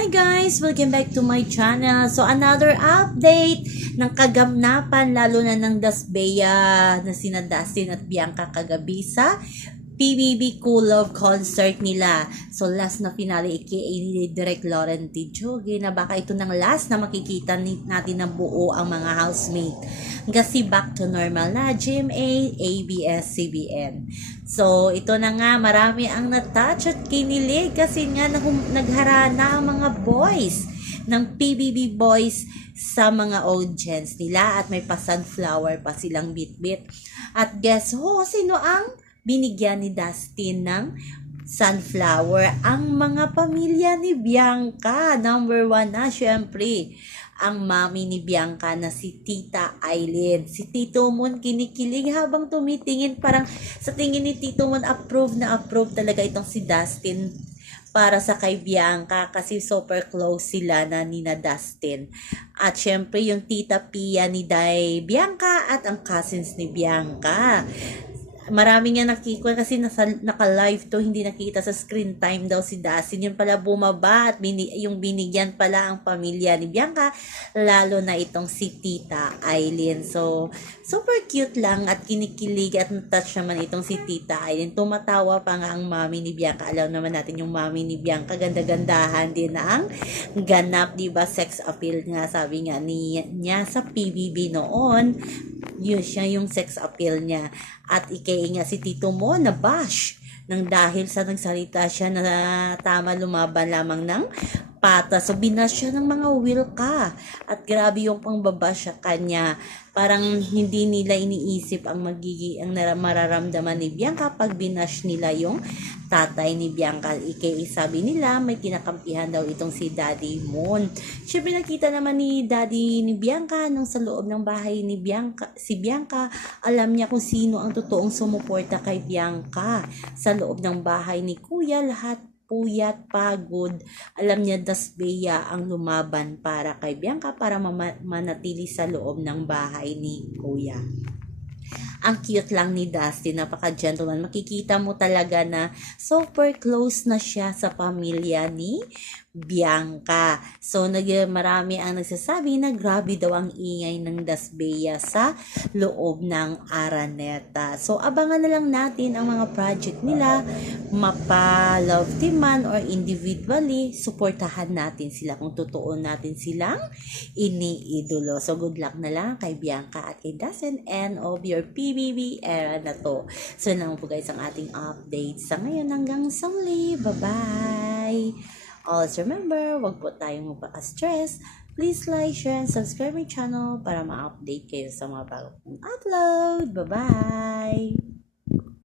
Hi guys! Welcome back to my channel. So another update ng kagamnapan lalo na ng Dasbeya na sina Dustin at Bianca kagabi sa PBB Cool Love concert nila. So last na finale aka ni Direk Lauren Tijoge na baka ito ng last na makikita natin na buo ang mga housemate. Kasi back to normal na GMA, ABS-CBN. So, ito na nga, marami ang natouch at kinilig kasi nga nagharana ang mga boys ng PBB Boys sa mga audience nila at may pa-sunflower pa silang bit-bit. At guess who? Sino ang binigyan ni Dustin ng sunflower? Ang mga pamilya ni Bianca. Number one na, syempre ang mami ni Bianca na si Tita Aileen. Si Tito Mon kinikilig habang tumitingin parang sa tingin ni Tito Mon approve na approve talaga itong si Dustin para sa kay Bianca kasi super close sila na ni na Dustin. At syempre yung tita Pia ni Day Bianca at ang cousins ni Bianca. Marami nga nakikita kasi nasa, naka-live to, hindi nakita sa screen time daw si Dustin. Yun pala bumaba at bini, yung binigyan pala ang pamilya ni Bianca, lalo na itong si Tita Aileen. So, super cute lang at kinikilig at na-touch naman itong si Tita Aileen. Tumatawa pa nga ang mami ni Bianca. Alam naman natin yung mami ni Bianca, ganda-gandahan din ang ganap, di ba? Sex appeal nga, sabi nga ni, niya sa PBB noon. Yun siya yung sex appeal niya. At ikay nga si Tito Mo na bash nang dahil sa nagsalita siya na tama lumaban lamang ng pata. So, binas siya ng mga wilka. At grabe yung pangbabash sa kanya. Parang hindi nila iniisip ang magigi ang mararamdaman ni Bianca pag binash nila yung tatay ni Bianca. Ikay sabi nila may kinakampihan daw itong si Daddy Moon. Siyempre nakita naman ni Daddy ni Bianca nung sa loob ng bahay ni Bianca, si Bianca, alam niya kung sino ang totoong sumuporta kay Bianca. Sa loob ng bahay ni Kuya, lahat puyat, pagod. Alam niya Dasbeya ang lumaban para kay Bianca para manatili sa loob ng bahay ni Kuya. Ang cute lang ni Dustin, napaka-gentleman. Makikita mo talaga na super close na siya sa pamilya ni Bianca. So, nag, marami ang nagsasabi na grabe daw ang ingay ng Dasbeya sa loob ng Araneta. So, abangan na lang natin ang mga project nila, mapa-love team man or individually, suportahan natin sila kung totoo natin silang iniidolo. So, good luck na lang kay Bianca at kay Dustin and of your PBB era na to. So, lang po guys ang ating update sa ngayon hanggang sa muli. Bye-bye! Always remember, wag po tayong magpaka-stress. Please like, share, and subscribe my channel para ma-update kayo sa mga bagong upload. Bye-bye!